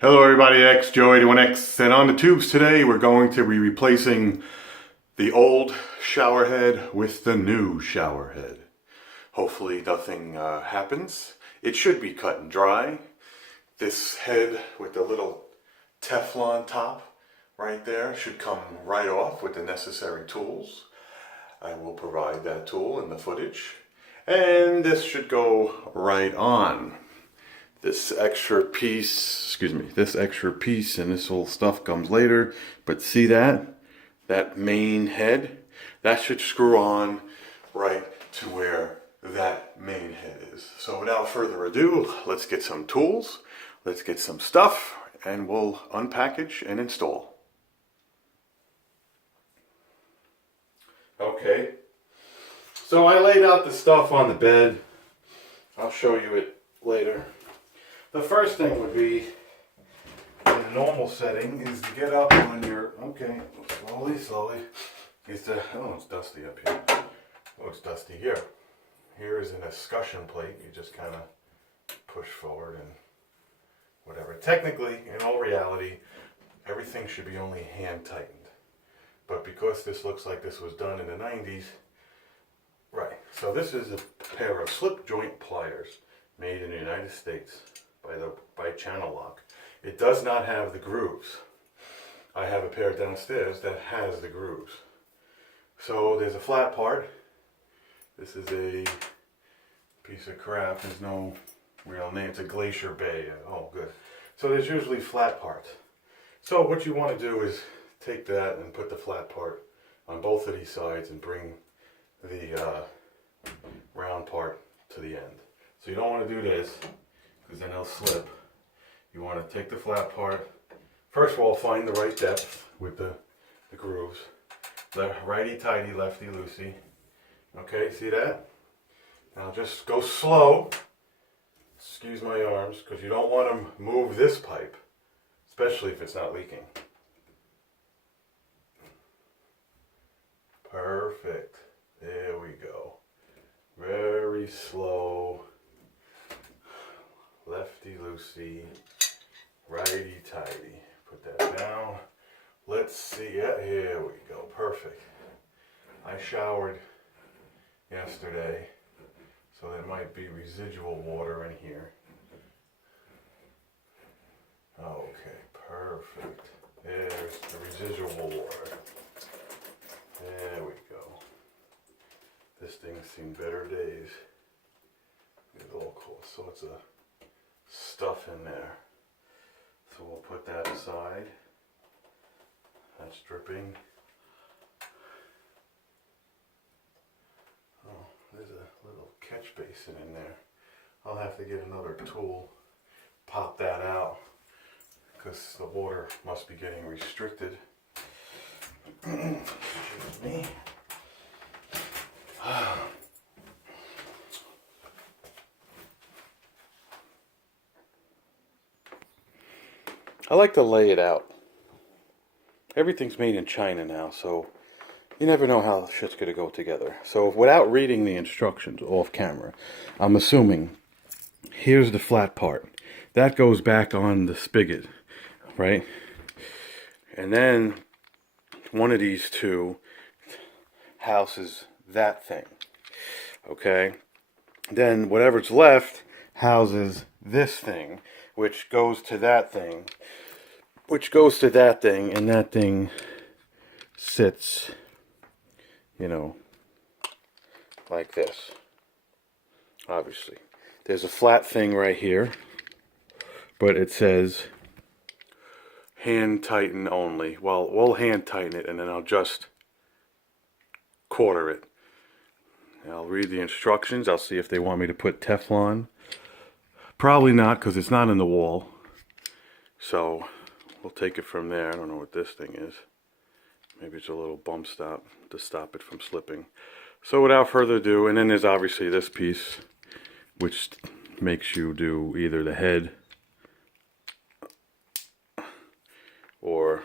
Hello everybody, X Joe81X, and on the tubes today we're going to be replacing the old shower head with the new shower head. Hopefully nothing happens. It should be cut and dry. This head with the little Teflon top right there should come right off with the necessary tools. I will provide that tool in the footage. And this should go right on. This extra piece and this little stuff comes later, but see that main head, that should screw on right to where that main head is. So without further ado, let's get some tools, let's get some stuff, and we'll unpackage and install. Okay, so I laid out the stuff on the bed. I'll show you it later. The first thing would be, in a normal setting, is to get up on your, slowly, is to, oh, it's dusty up here. Oh, it's dusty here. Here is an escutcheon plate. You just kind of push forward and whatever. Technically, in all reality, everything should be only hand tightened. But because this looks like this was done in the 90s, right. So this is a pair of slip joint pliers made in the United States by Channel Lock. It does not have the grooves. I have a pair downstairs that has the grooves. So there's a flat part. This is a piece of crap. There's no real name. It's a Glacier Bay. Oh, good. So there's usually flat parts. So what you want to do is take that and put the flat part on both of these sides and bring the round part to the end. So you don't want to do this, because then it'll slip. You want to take the flat part. First of all, find the right depth with the grooves. Righty-tighty, lefty-loosey. Okay, see that? Now just go slow. Excuse my arms, because you don't want to move this pipe, especially if it's not leaking. Perfect. There we go. Very slow. Lefty-loosey, righty-tighty. Put that down. Let's see. Yeah, here we go. Perfect. I showered yesterday, so there might be residual water in here. Okay, perfect. There's the residual water. There we go. This thing's seen better days. There's all sorts of stuff in there. So we'll put that aside. That's dripping. Oh, there's a little catch basin in there. I'll have to get another tool, pop that out, because the water must be getting restricted. Excuse me. I like to lay it out. Everything's made in China now, so you never know how shit's gonna go together. So without reading the instructions off camera, I'm assuming here's the flat part. That goes back on the spigot, right? And then one of these two houses that thing, okay? Then whatever's left houses this thing, which goes to that thing, and that thing sits, like this. Obviously. There's a flat thing right here, but it says hand tighten only. Well, we'll hand tighten it, and then I'll just quarter it. I'll read the instructions. I'll see if they want me to put Teflon. Probably not, because it's not in the wall. So we'll take it from there. I don't know what this thing is. Maybe it's a little bump stop to stop it from slipping. So without further ado, and then there's obviously this piece, which makes you do either the head or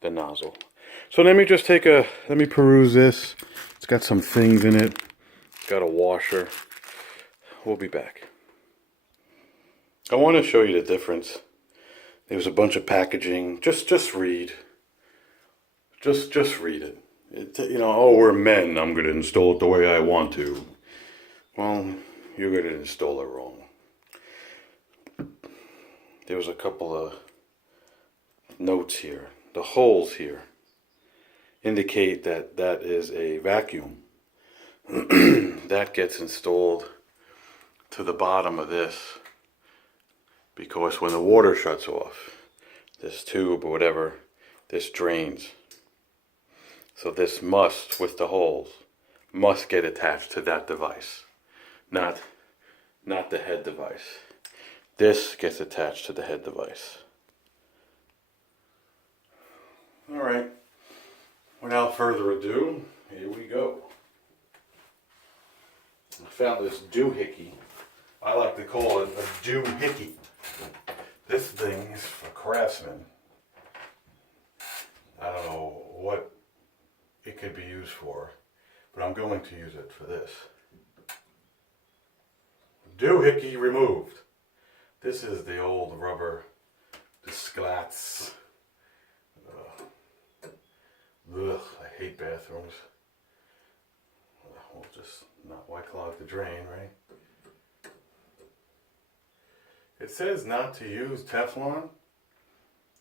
the nozzle. So let me peruse this. It's got some things in it. Got a washer. We'll be back. I want to show you the difference. There's a bunch of packaging. Just read. Just read it. You know, oh, we're men. I'm going to install it the way I want to. Well, you're going to install it wrong. There's a couple of notes here. The holes here indicate that that is a vacuum. That gets installed to the bottom of this because when the water shuts off, this tube or whatever, this drains. So this must, with the holes, must get attached to that device, not the head device. This gets attached to the head device. All right, without further ado, here we go. I found this doohickey. I like to call it a doohickey. This thing is for craftsmen. I don't know what it could be used for, but I'm going to use it for this. Doohickey removed. This is the old rubber, the sklats. Ugh, I hate bathrooms. We'll just not white clog the drain, right? It says not to use Teflon,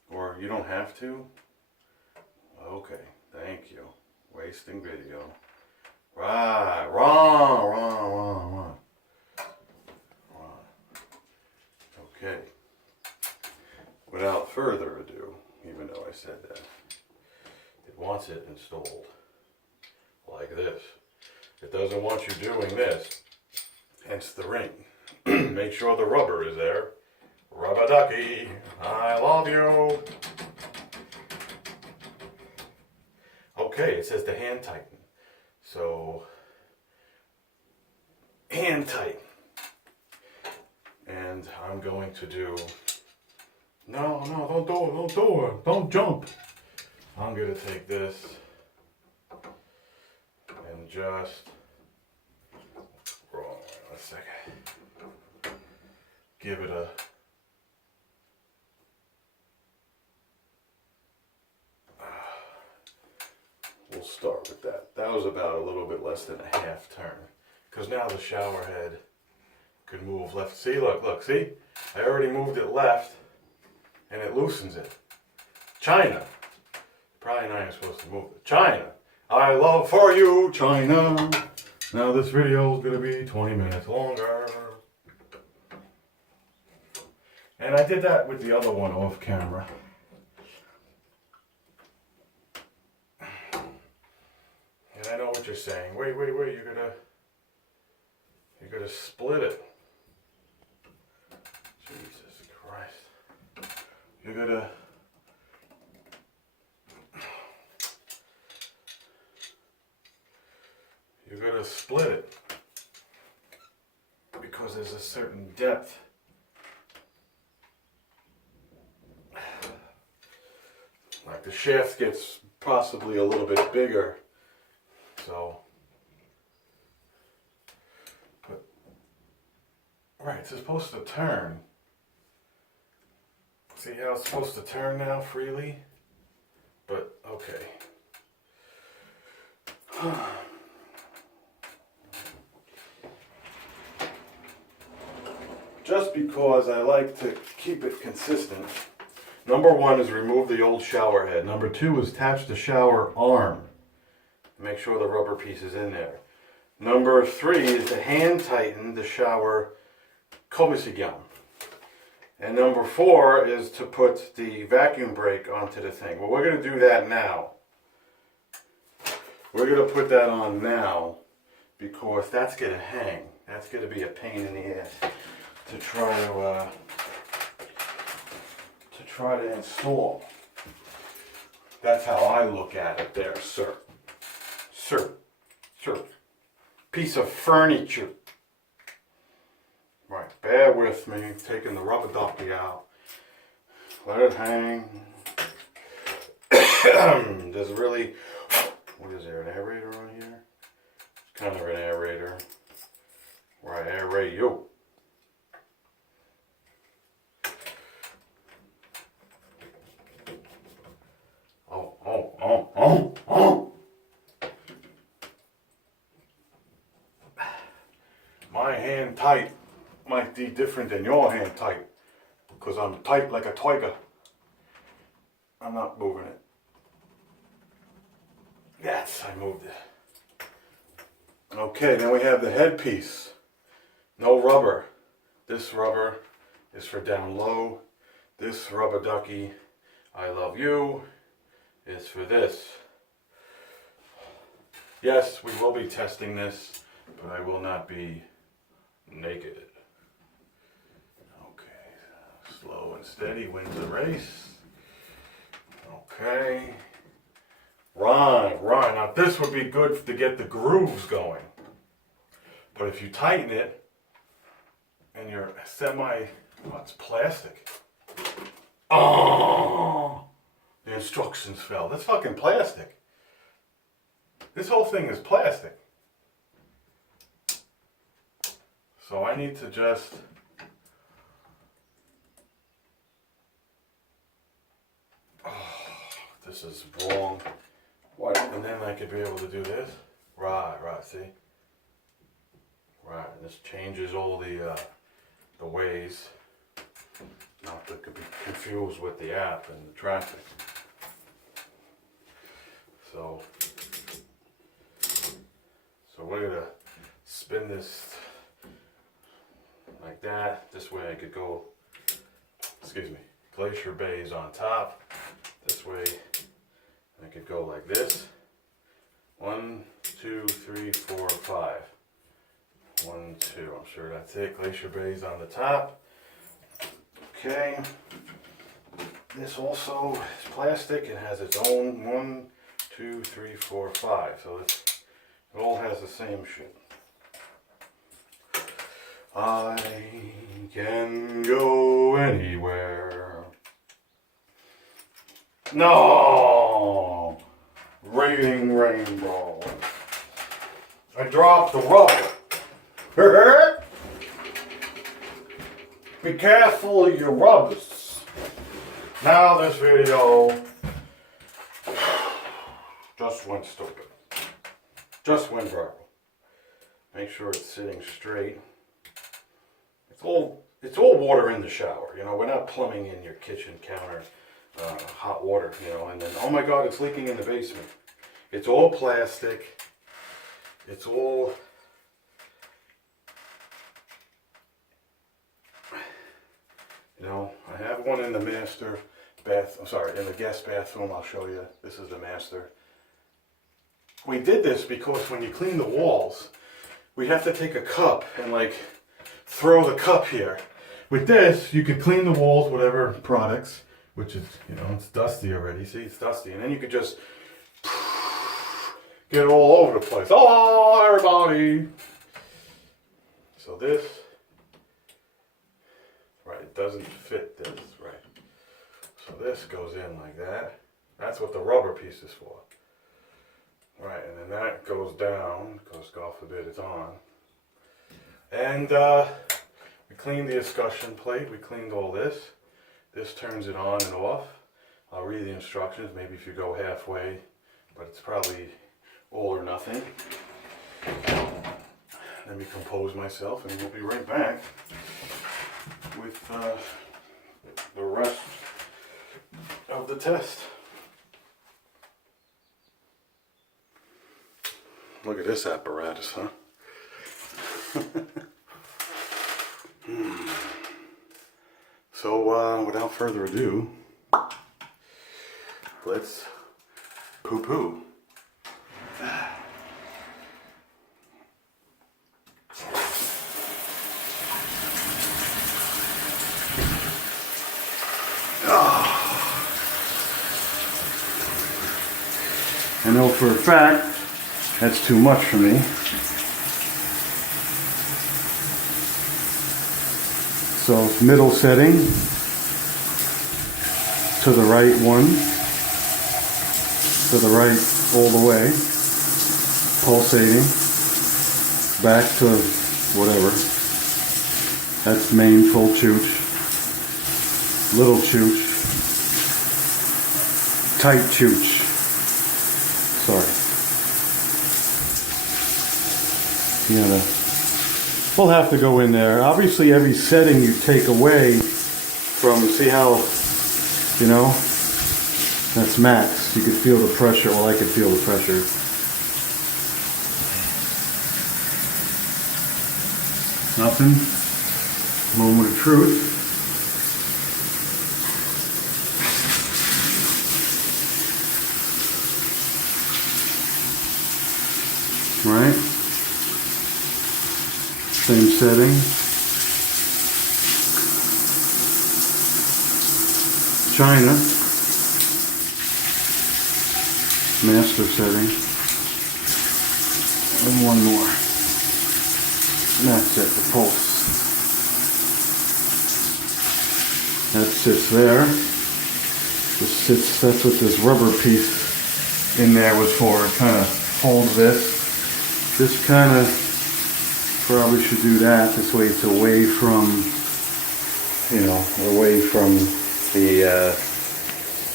or you don't have to. Okay, thank you. Wasting video. Right, wrong. Okay. Without further ado, even though I said that, it wants it installed like this. It doesn't want you doing this, hence the ring. Make sure the rubber is there. Rubber ducky, I love you. Okay, it says to hand tighten. So, hand tighten. And I'm going to do, no, don't do it, don't jump. I'm going to take this and just, wrong, a second, give it a, we'll start with that. That was about a little bit less than a half turn. Because now the shower head could move left. See, look, see? I already moved it left and it loosens it. China. Probably not even supposed to move it. China. I love for you, China. Now this video is going to be 20 minutes longer. And I did that with the other one off camera. And I know what you're saying. Wait, you're gonna split it. Jesus Christ. You're gonna split it because there's a certain depth. Like the shaft gets possibly a little bit bigger. So, but, right, it's supposed to turn. See how it's supposed to turn now freely? But, okay. Just because I like to keep it consistent. Number one is remove the old shower head. Number two is attach the shower arm. Make sure the rubber piece is in there. Number three is to hand tighten the shower kommissigam. And number four is to put the vacuum brake onto the thing. Well, we're going to do that now. We're going to put that on now because that's going to hang. That's going to be a pain in the ass to try to install. That's how I look at it there, sir. Sir. Piece of furniture. Right, bear with me, taking the rubber ducky out. Let it hang. There's really, what is there, an aerator on here? It's kind of an aerator. Where I aerate you. tight might be different than your hand tight, because I'm tight like a tiger. I'm not moving it. Yes, I moved it. Okay, then we have the headpiece. No rubber. This rubber is for down low. This rubber ducky, I love you, is for this. Yes, we will be testing this, but I will not be naked. Okay, slow and steady wins the race. Okay. Right. Now this would be good to get the grooves going. But if you tighten it, and you're it's plastic. Oh! The instructions fell. That's fucking plastic. This whole thing is plastic. So I need to just... this is wrong. What? And then I could be able to do this. Right, see? Right, and this changes all the ways. Not to be confused with the app and the traffic. So we're gonna spin this like that. This way I could go, Glacier Bay's on top. This way I could go like this. 1, 2, 3, 4, 5. 1, 2, I'm sure that's it. Glacier Bay's on the top. Okay. This also is plastic. It has its own 1, 2, 3, 4, 5. So it all has the same shit. I can go anywhere. No! Raining rainbow. I dropped the rubber. Be careful of your rubbers. Now this video just went stupid. Just went viral. Make sure it's sitting straight. It's all water in the shower. You know, we're not plumbing in your kitchen counter hot water, you know, and then, oh my God, it's leaking in the basement. It's all plastic. It's all... You know, I have one in the master bath, in the guest bathroom. I'll show you. This is the master. We did this because when you clean the walls, we have to take a cup and like throw the cup here. With this, you could clean the walls, whatever products, which is, you know, it's dusty already. See, it's dusty. And then you could just get all over the place. Oh, everybody. So this, right, it doesn't fit this, right. So this goes in like that. That's what the rubber piece is for. Right, and then that goes down, because God forbid it's on. And we cleaned the escutcheon plate, we cleaned all this. This turns it on and off. I'll read the instructions, maybe if you go halfway, but it's probably all or nothing. Let me compose myself and we'll be right back with the rest of the test. Look at this apparatus, huh? So, without further ado, let's poo-poo. I know for a fact that's too much for me. So middle setting to the right one, to the right all the way, pulsating, back to whatever. That's main full chooch, little chooch, tight chooch. Sorry. You gotta we'll have to go in there. Obviously, every setting you take away from, see how, you know, that's max. You could feel the pressure. Well, I could feel the pressure. Nothing. Moment of truth. Right? Same setting. China. Master setting. And one more. And that's it, the pulse. That sits there. Just sits, that's what this rubber piece in there was for. It kind of holds this. This kind of probably should do that. This way it's away from, you know, away from the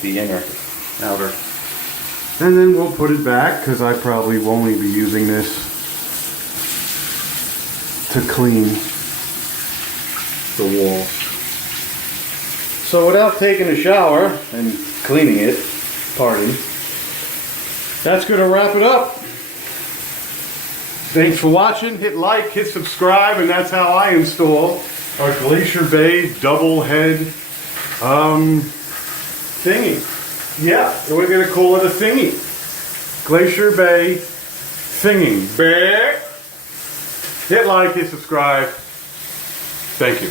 inner, outer. And then we'll put it back because I probably will only be using this to clean the walls. So without taking a shower and cleaning it, pardon, that's going to wrap it up. Thanks for watching. Hit like, hit subscribe, and that's how I install our Glacier Bay double head thingy. Yeah, we're going to call it a thingy. Glacier Bay thingy. Hit like, hit subscribe. Thank you.